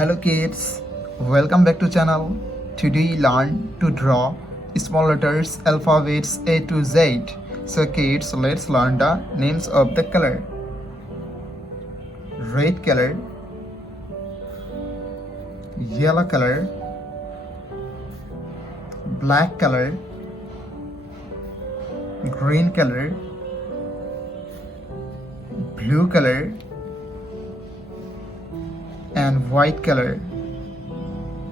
Hello kids, welcome back to channel. Today learn to draw small letters alphabets A to Z. So kids, let's learn the names of the color. Red color, yellow color, black color, green color, blue color, and white color.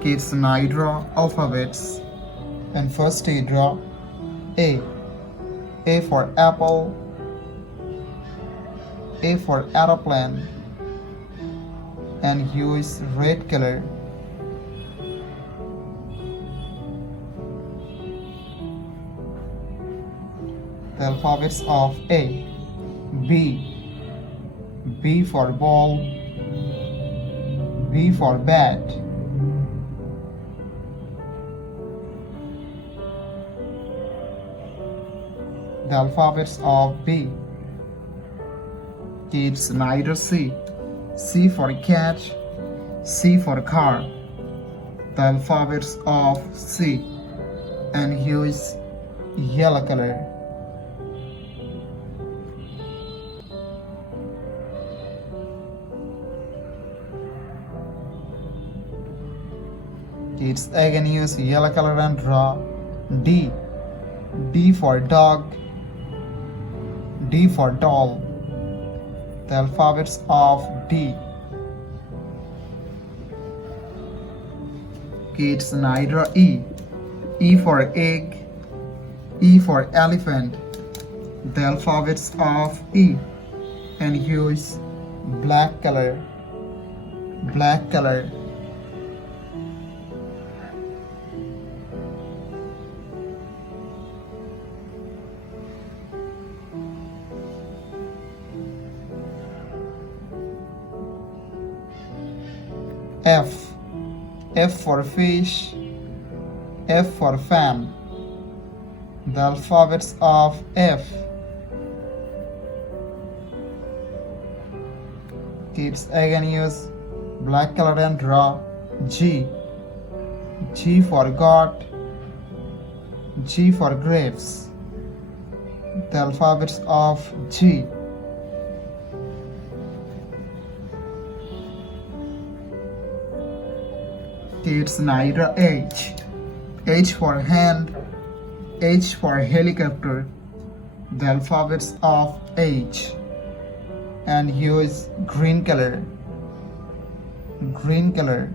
Kids, now draw alphabets. And first you draw A. A for apple, A for aeroplane, and use red color. The alphabets of A. B. B for ball, B for bat. The alphabets of B. Kids, neither C. C for cat, C for car. The alphabets of C, and use yellow color. Kids, again use yellow color and draw D. D for dog, D for doll. The alphabets of D. Kids, now draw E. E for egg, E for elephant. The alphabets of E, and use black color. Black color. F. F for fish, F for fan. The alphabets of F. Kids, again use black color and draw G. G for God, G for grapes. The alphabets of G. Kids, now draw H. H for hand, H for helicopter. The alphabets of H, and use green color. Green color.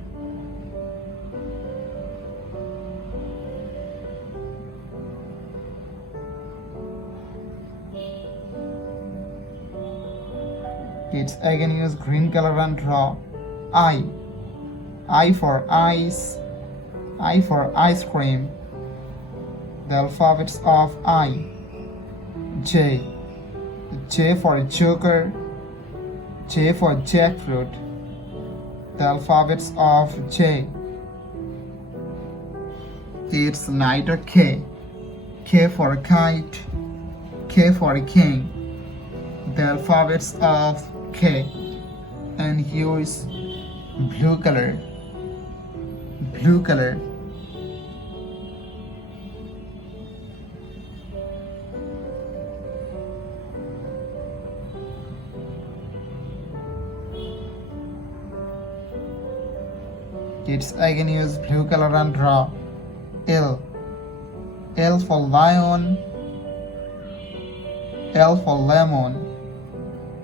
Kids, again use green color and draw I. I for ice, I for ice cream. The alphabets of I. J. J for joker, J for jackfruit. The alphabets of J. Kids, neither K. K for kite, K for king. The alphabets of K, and use blue color. Blue color. Kids, again use blue color and draw L. L for lion, L for lemon.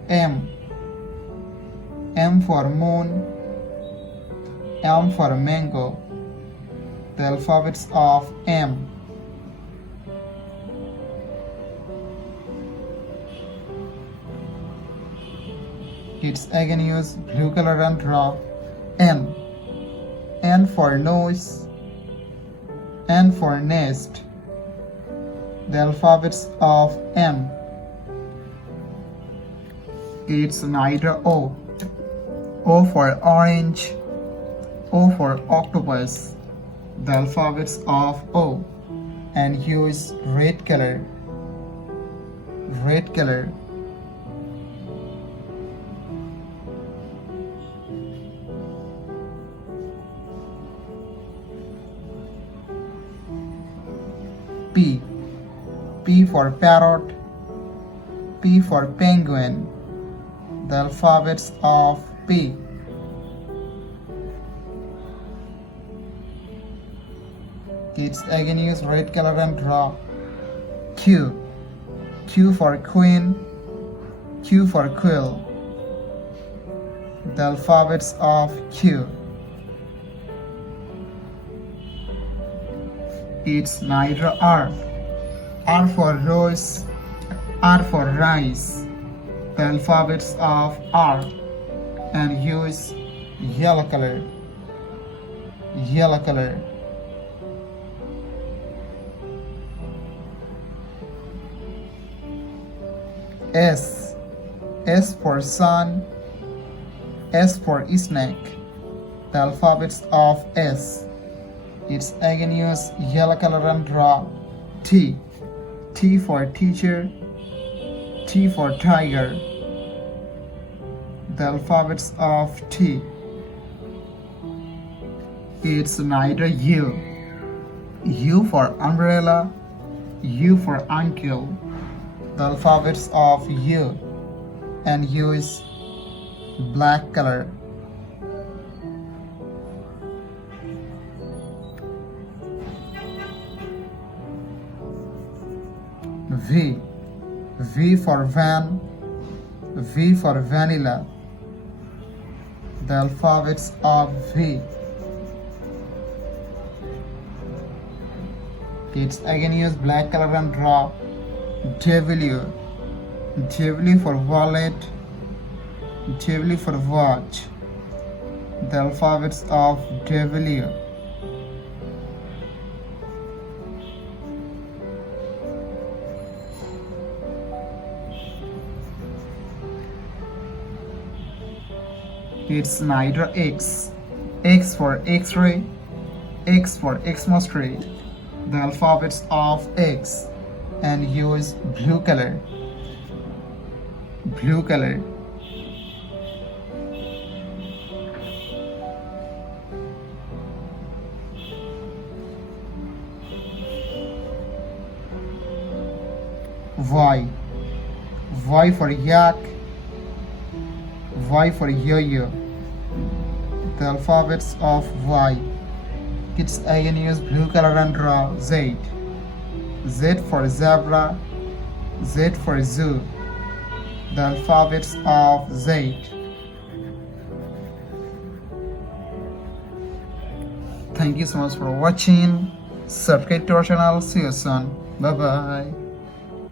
M. M for moon, M for mango. The alphabets of M. Kids, again use blue color and draw N. N for nose, N for nest. The alphabets of N. Kids, now draw O. O for orange, O for octopus. The alphabets of O, and use red color. Red color. P. P for parrot. P for penguin. The alphabets of P. Kids again use red color and draw. Q. Q for queen. Q for quill. The alphabets of Q. It's neither R. R for rose. R for rice. The alphabets of R. And use yellow color. Yellow color. S. S for sun. S for snake. The alphabets of S. It's again use yellow color and draw. T. T for teacher. T for tiger. The alphabets of T. It's neither U. U for umbrella. U for uncle. The alphabets of U. And use black color. V. V for van. V for vanilla. The alphabets of V. Kids again use black color and draw. W. W for wallet. W for watch. The alphabets of W. It's neither X. X for X-ray. X for Xmas tree. The alphabets of X. And use blue color. Blue color. Y. Y for yak. Y for yo-yo. The alphabets of Y. Kids again use blue color and draw. Z. Z for zebra. Z for zoo. The alphabets of Z. Thank you so much for watching. Subscribe to our channel. See you soon. Bye bye.